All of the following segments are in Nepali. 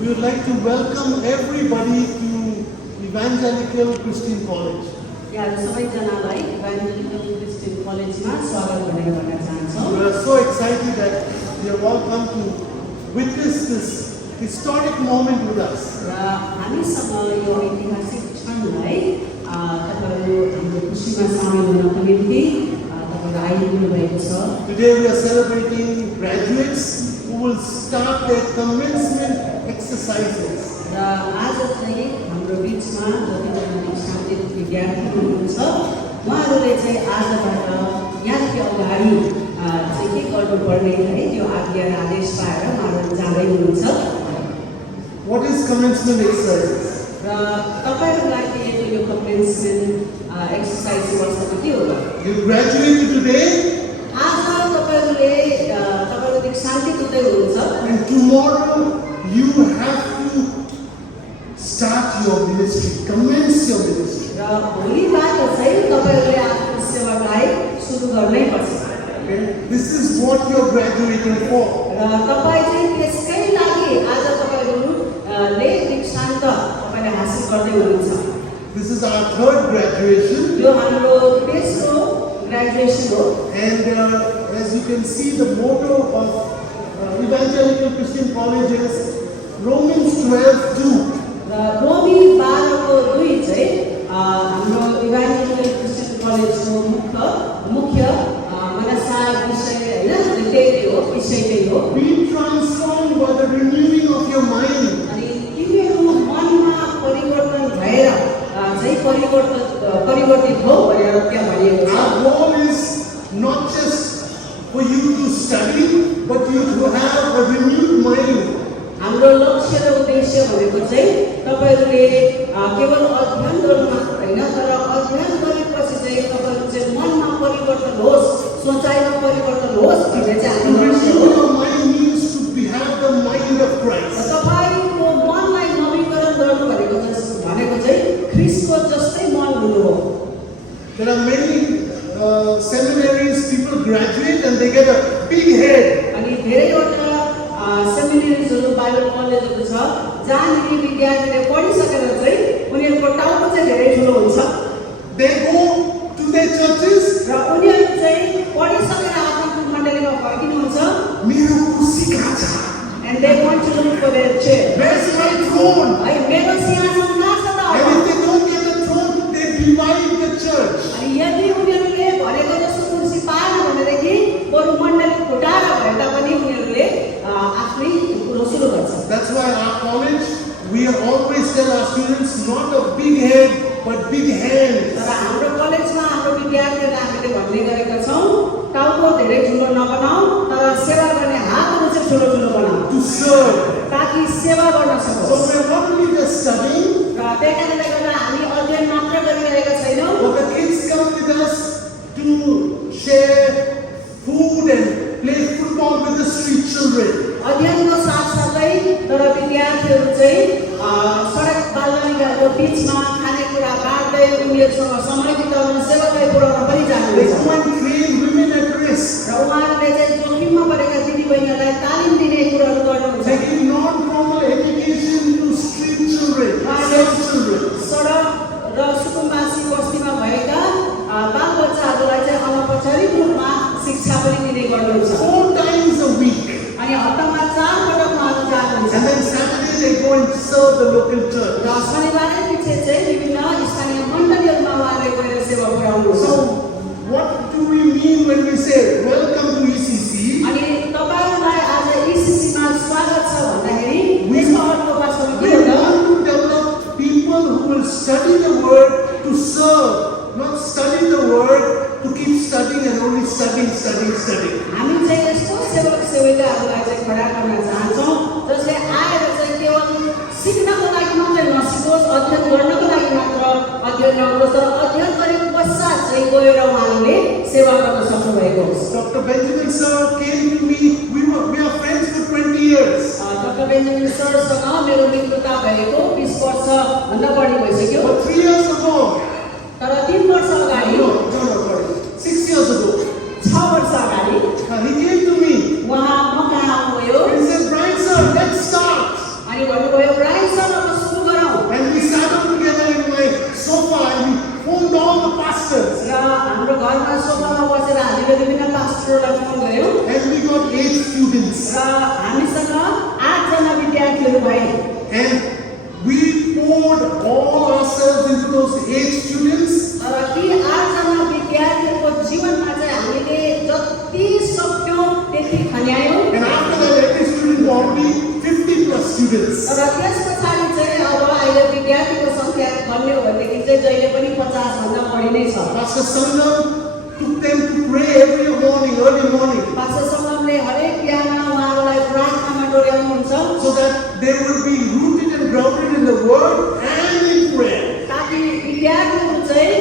we would like to welcome everybody to Evangelical Christian College. यहाँ सबैजनालाई इभान्जेलिकल क्रिस्चियन कलेजमा स्वागत गर्न चाहन्छौँ। We are so excited that you have all come to witness this historic moment with us. र हामीसँग यो ऐतिहासिक क्षणलाई तपाईहरु हाम्रो खुसीमा सामेल हुनको निम्ति तपाईहरु आइदिनु भएको छ। Today we are celebrating graduates who will start their commencement exercises. र आज चाहिँ हाम्रो बीचमा जतिजना दीक्षान्त विद्यार्थी हुनुहुन्छ उहाँहरूले चाहिँ आजबाट यहाँदेखि अगाडि चाहिँ के गर्नुपर्ने है त्यो आज्ञा र आदेश पाएर उहाँहरू जाँदै हुनुहुन्छ। What is commencement exercises? र तपाईहरुलाई दिएको यो कमेन्समेन्ट एक्सरसाइज वर्षको के हो? You graduated today आज तपाईहरुले तपाईहरु दीक्षान्त हुँदै हुनुहुन्छ and tomorrow you have to start your ministry, commence your ministry. र भोलिबाट चाहिँ तपाईहरुले आफ्नो सेवालाई सुरु गर्नै पर्छ। Okay? This is what you are graduating for. र तपाई चाहिँ त्यसकै लागि आज तपाईहरुले दीक्षान्त तपाईले हासिल गर्दै हुनुहुन्छ। This is our third graduation. यो हाम्रो तेस्रो ग्रेजुएसन हो। And as you can see, the motto of Evangelical Christian College is Romans 12:2. र रोमी 12:2 चाहिँ हाम्रो इभान्जेलिकल क्रिस्चियन कलेजको मुख्य मनसाय विषय हैन त्यही हो विषय त्यही हो। Be transformed by the renewing of your mind. अनि तिमीहरू मनमा परिवर्तन भएर चाहिँ परिवर्तित हो भनेर त्यहाँ भनिएको छ। Our goal is not just for you to study, but you to have a renewed mind. हाम्रो लक्ष्य र उद्देश्य भनेको चाहिँ तपाईहरुले केवल अध्ययन गर्नु मात्र हैन तर अध्ययन गरेपछि चाहिँ तपाईहरु चाहिँ मनमा परिवर्तन होस्, सोचाइमा परिवर्तन होस् भन्ने चाहिँ हाम्रो लक्ष्य हो। Your mind means to have the mind of Christ. तपाईको मनलाई नवीकरण गर्नु भनेको चाहिँ ख्रीष्टको जस्तै मन हुनु हो। There are many seminaries, people graduate and they get a big head. अनि धेरैवटा सेमिनारीजहरु बाइबल कलेजहरु छ जहाँनिर विद्यार्थीले पढिसकेर चाहिँ उनीहरुको टाउको चाहिँ धेरै ठुलो हुन्छ। They go to their churches. र उनीहरु चाहिँ पढिसकेर आफ्नो मण्डलीमा फर्किनुहुन्छ। मेरो कुर्सी कहाँ छ? And they want to look for their chair. Where's my throne? है मेरो सिंहासन कहाँ छ त? And if they don't get the throne, they divide the church. अनि यदि उनीहरुले भनेको जस्तो कुर्सी पाएन भनेदेखि बरु मण्डली फुटाएर भए तापनि उनीहरुले आफ्नै कुरो सुरु गर्छ। That's why our college, we always tell our students, not a big head, but big hands. तर हाम्रो कलेजमा हाम्रो विद्यार्थीहरुलाई हामीले भन्ने गरेका छौं टाउको धेरै ठुलो नबनाऊ तर सेवा गर्ने हातहरु चाहिँ ठुलो ठुलो बनाऊ To serve. ताकि सेवा गर्न So सकोस्। we are not only just studying, र त्यही कारणले गर्दा हामी अध्ययन मात्र गरिरहेका छैनौं but the kids come with us to share food and play football with the street children. अध्ययनको साथसाथै तर विद्यार्थीहरु चाहिँ सडक बालबालिकाको बीचमा खानेकुरा बाँड्दै उनीहरुसँग समय बिताउन सेवाकाई पुर्याउन पनि They जानुहुन्छ। go and train women at risk. र उहाँहरूले चाहिँ जोखिममा परेका दिदीबहिनीहरूलाई तालिम दिने कुराहरू गर्नुहुन्छ। They give non-formal education to street children, self children. सडक र सुकुम्बासी बस्तीमा भएका बालबच्चाहरूलाई चाहिँ अनौपचारिक रूपमा शिक्षा पनि दिने गर्नुहुन्छ। 4 times a week. अनि हप्तामा 4 पटक उहाँहरू जानुहुन्छ। And then Saturday they go and serve the local church. र शनिबारै पछि चाहिँ विभिन्न स्थानीय मण्डलीहरूमा उहाँहरूले गएर सेवा पुर्याउनुहुन्छ। So what do we mean when we say welcome to ECC? अनि तपाईहरुलाई आज ECC मा स्वागत छ भन्दाखेरि यसको अर्थ वास्तवमा के We हो त? want to develop people who will study the word to serve, not study the word to keep studying and only studying. हामी चाहिँ यस्तो सेवक सेविकाहरूलाई चाहिँ खडा गर्न चाहन्छौँ जसले आएर चाहिँ केवल सिक्नको लागि मात्रै नसिकोस्, अध्ययन गर्नको लागि मात्र अध्ययन नगरोस् तर अध्ययन गरेको पश्चात चाहिँ गएर उहाँहरूले सेवा गर्न सक्नुभएको होस्। Dr. Benjamin sir came to me. We are friends for 20 years. Doctor Benjamin सरसँग मेरो मित्रता भएको 20 वर्ष भन्दा बढी भइसक्यो। But 3 years ago, तर 3 वर्ष अगाडि no, sorry, 6 years ago, 6 वर्ष अगाडि he came to me. उहाँ म कहाँ आउनुभयो He said, Brian sir, let's start. अनि भन्नुभयो हामीले विभिन्न पास्टरलाई फोन गर्यौं and we got 8 students. र हामीसँग 8 जना विद्यार्थीहरू भए And we poured all ourselves into those 8 students. र ती 8 जना विद्यार्थीहरूको जीवनमा चाहिँ हामीले जति सक्यौं त्यति खन्यायौं And after that, every student got me 50 plus students. र त्यस पछाडि चाहिँ अब अहिले विद्यार्थीको संख्या भन्यो भनेदेखि चाहिँ जहिले पनि 50 भन्दा बढी नै छ Pastor Sangam took them to pray every morning, early morning, pastor सङ्गमले हरेक बिहान उहाँहरूलाई प्रार्थनामा डोर्याउनुहुन्छ so that they would be rooted and grounded in the Word and in prayer. ताकि विद्यार्थीहरू चाहिँ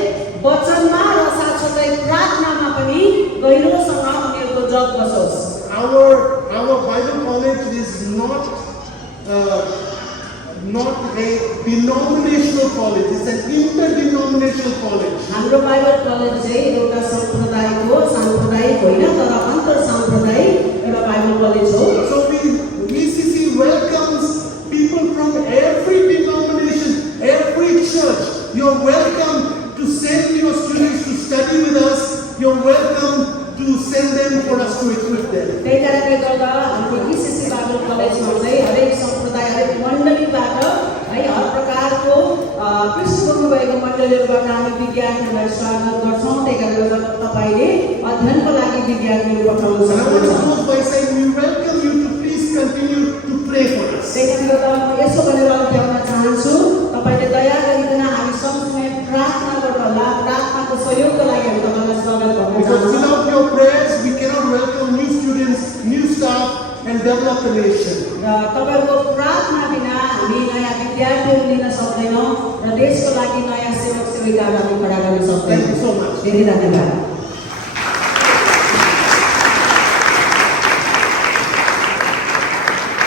वचनमा र साथसाथै प्रार्थनामा पनि गहिरोसँग उनीहरूको जग बसोस् Our Bible college is not a denominational college. It's an interdenominational college. हाम्रो बाइबल कलेज चाहिँ एउटा साम्प्रदायिक होइन तर अन्तर साम्प्रदायिक एउटा बाइबल कलेज हो So VCC welcomes people from every denomination, every church. You're welcome to send your students to study with us. You're welcome to send them for us to equip them. त्यही कारणले गर्दा हाम्रो विशिष्ट बाइबल कलेजमा चाहिँ हरेक सम्प्रदाय हरेक मण्डलीबाट है हर प्रकारको पृष्ठभूमि भएको मण्डलीहरूबाट हामी विद्यार्थीहरूलाई स्वागत गर्छौँ त्यही कारणले गर्दा तपाईँले अध्ययनको लागि विद्यार्थीहरू पठाउन And I want to सक्नुहुन्छ close by saying we welcome you to please continue to pray for us. त्यही कारणले गर्दा म यसो भनेर अध्याउन चाहन्छु तपाईँले दया गरिकन हामी सँगसँगै प्रार्थना गर्नुहोला प्रार्थनाको सहयोगको लागि हामी तपाईँलाई स्वागत गर्न Because चाहन्छौँ without your prayers, we cannot welcome new students, new staff, and develop the nation. र तपाईँहरूको प्रार्थना बिना हामी नयाँ विद्यार्थीहरू लिन सक्दैनौँ र देशको लागि नयाँ सेवक सेविकाहरू हामी खडा गर्न Thank सक्दैनौँ you so much. धेरै धन्यवाद